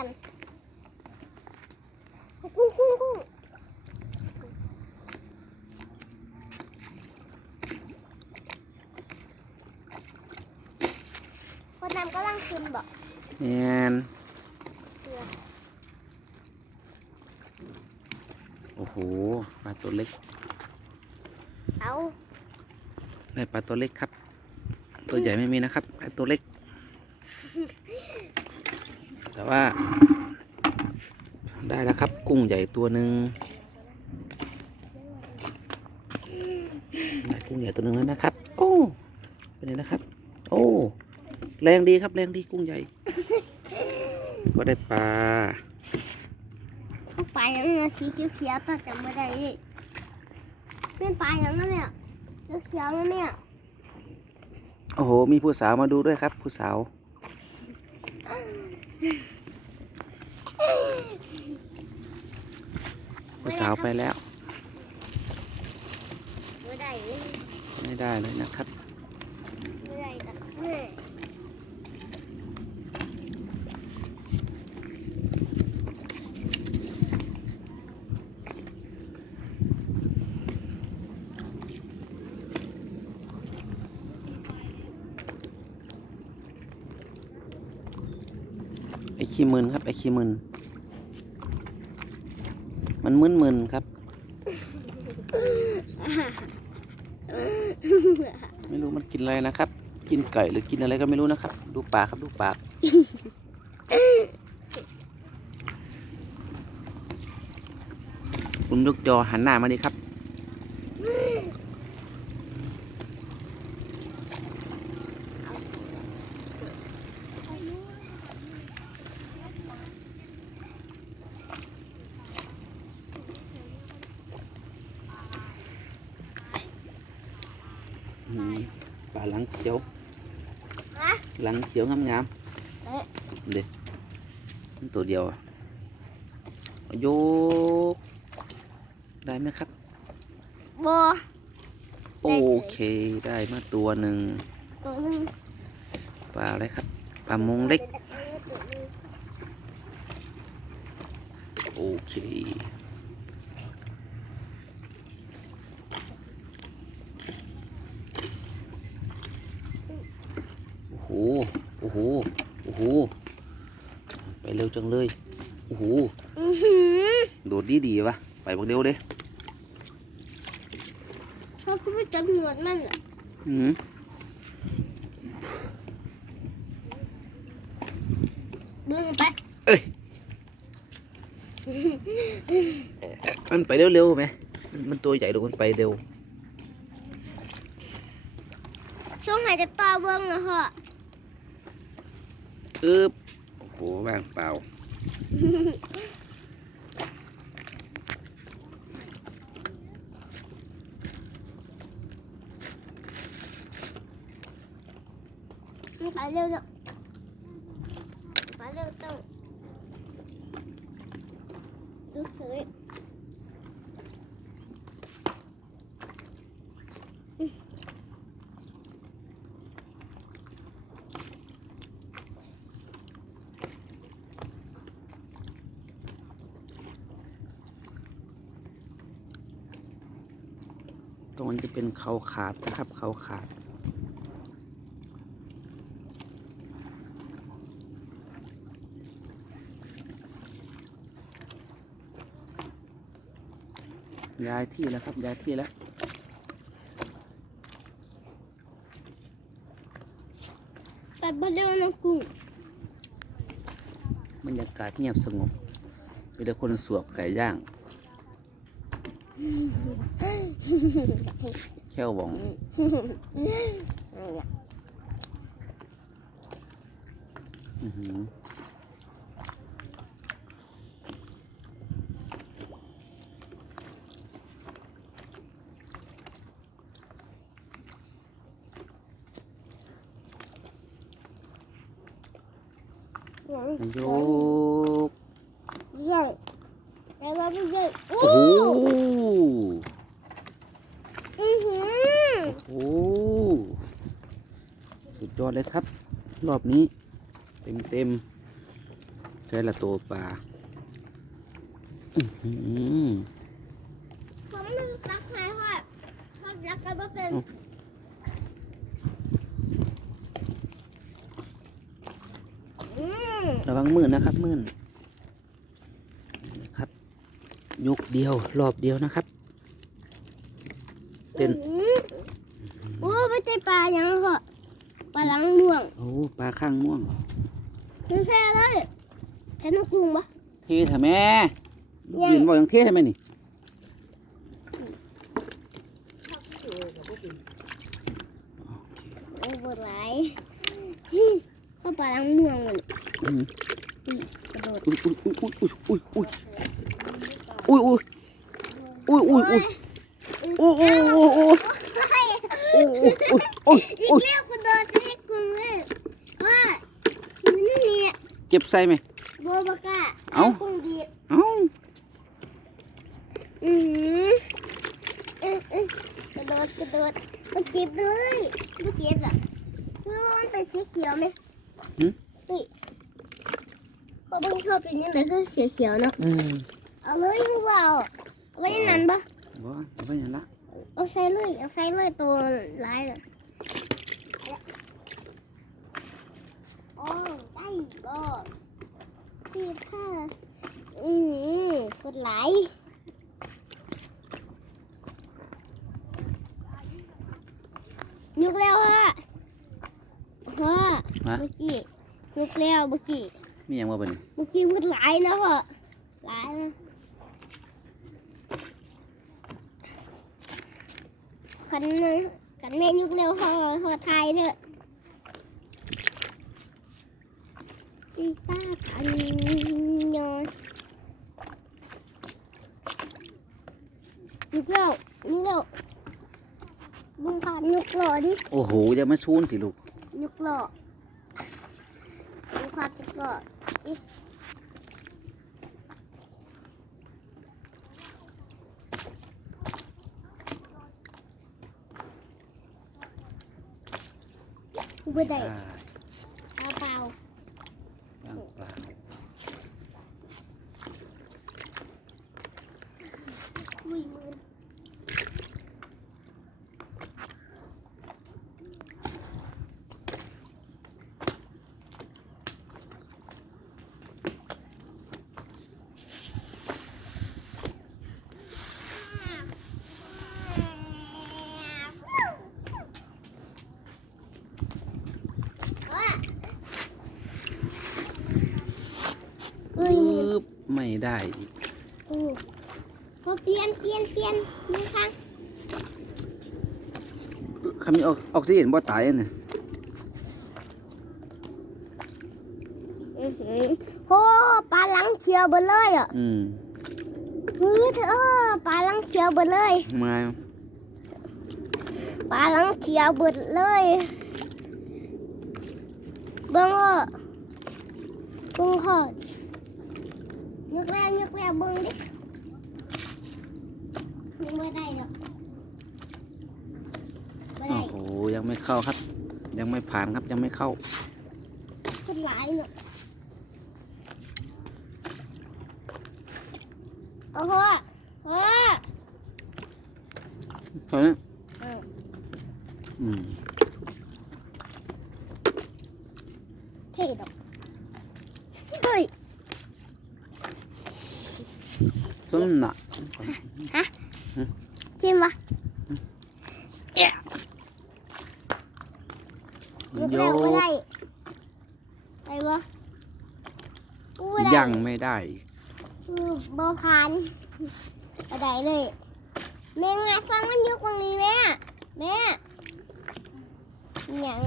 กุ้งกุ้งกุ้งคนนำก็ลังขึ้นบอกแม่นโอ้โหปลาตัวเล็กเอาได้ปลาตัวเล็กครับตัวใหญ่ไม่มีนะครับได้ตัวเล็กแต่ว่าได้แล้วครับกุ้งใหญ่ตัวหนึ่งได้กุ้งใหญ่ตัวหนึ่งแล้วนะครับโอ้เป็นไงนะครับโอ้แรงดีครับแรงดีกุ้งใหญ่ก็ได้ปลาปลาอย่างนี้สีเขียวๆแต่จำไม่ได้เป็นปลาอย่างนั้นเนี่ยเขียวๆนั่นเนี่ยโอ้โหมีผู้สาวมาดูด้วยครับผู้สาวผู้สาวไปแล้วไม่ได้เลยนะครับไม่ได้กับแม่ไอ้ขี้มึนครับไอ้ขี้มึนมันมึนครับไม่รู้มันกินอะไรนะครับกินไก่หรือกินอะไรก็ไม่รู้นะครับดูปากครับดูปากคุณยกจอหันหน้ามาดิครับปลาหลังเขียวหลังเขียวงามๆเด็กตัวเดียวโยกได้ไหมครับโบโอเคได้มาตัวหนึ่งปลาอะไรครับปลามงเล็กโอเคโอ้โหไปเร็วจังเลยโอ้โหโดดดีวะไปบักเร็วเด้เขาก็ไม่จำหนวดมันดึงไปเอ้ยมันไปเร็วไหมมันตัวใหญ่ดูมันไปเร็วช่วงไหนจะต่อเบิ้งนะพ่อโอ้โหว่างเปล่าไปเร็วไปเร็วต้องดูสวยตรงนั้นจะเป็นเขาขาดนะครับเขาขาดย้ายที่แล้วครับย้ายที่แล้วไปบ้านเร็วนะกุ้งบรรยากาศเงียบสงบมีแต่คนสวบไก่ย่างแค่วบองโยกใหญ่แล้วก็ไม่ใหญ่โอ้โหสุดยอดเลยครับรอบนี้เต็มส ช่ละตัวปลาอื้อหือ ผมนึงตักไหนพ่อยักกันไม่เป็นระวังมือนะครับมือครับยกเดียวรอบเดียวนะครับเต้น โอ้ไม่ใช่ปลายังเหรอปลาลังม่วง โอ้ปลาข้างม่วง มันแค่เลยแค่น้ำกุ้งปะ เท่ทำไม ยัง ยืนบอกยังเท่ทำไมนี่ โอ้โหหลายก็ปลาลังม่วงมัน อืม กระโดด อุ้ยอุ้ยอุ้ยอุ้ยอุ้ยอุ้ยอุ้ยอุ้ยอุ้ยอุ้ยอุ้ยอุ้ยอุ้ยอุ้ยอุ้ย อีกแล้วกระโดดให้กุ้งเลยว่ามันนี่เนี่ย เจ็บใส่ไหม โบปากา เอ้า กุ้งดีด เอ้า อืมกระโดดมันเจ็บเลยมันเจ็บอ่ะคือว่ามันเป็นสีเขียวไหมนี่เขาเบิ่งชอบเป็นยังไงคือเขียวๆเนาะ เอาเลยพวกเราเอาไว้ในนั้นปะ บ่เอาไปอย่างละ เอาใส่เลยตัวร้ายเลยโอ้ได้บ่สี่ผ้ากดไหลนึกแล้วฮะเมื่อกี้นึกแล้วเมื่อกี้ มีอย่างว่าเป็น เมื่อกี้พูดหลายแล้วเหรอหลายนะขันแม่ยุกเร็วพอไทยเถอะอีป้ากันยอนยุกเร็วบุ้งขามยุกหล่อดิ โอ้โหอย่ามาชูนสิลูก ยุกหล่อบุ้งขามยุกหล่อไม่ได้เปล่า ย่างปลา อุ้ยมือปึ๊บไม่ได้อีก พอเปลี่ยนมือข้าง คำนี้ออกซิเจนบ่ตายเนี่ย โอ้ปลาลังเขียวเบดเลยอ่ะเธอปลาลังเขียวเบดเลย มา ปลาลังเขียวเบดเลยเบิ้งเหอะนึกแล้วเบิ้งดิยังไม่ได้หรอกไม่ โอ้ ได้ โหยังไม่เข้าครับ ยังไม่ผ่านครับยังไม่เข้า ขึ้นหลายเนาะโอ้โห ตอนนี้ม เท่ดอกเฮ้ย ต้นหนัก จิ้มวะ โย แล้วไม่ได้ไปวะได้ ยังไม่ได้ บอพานอะไรเลยแม่ไงฟังมันยุกวังนี้แม่หยัง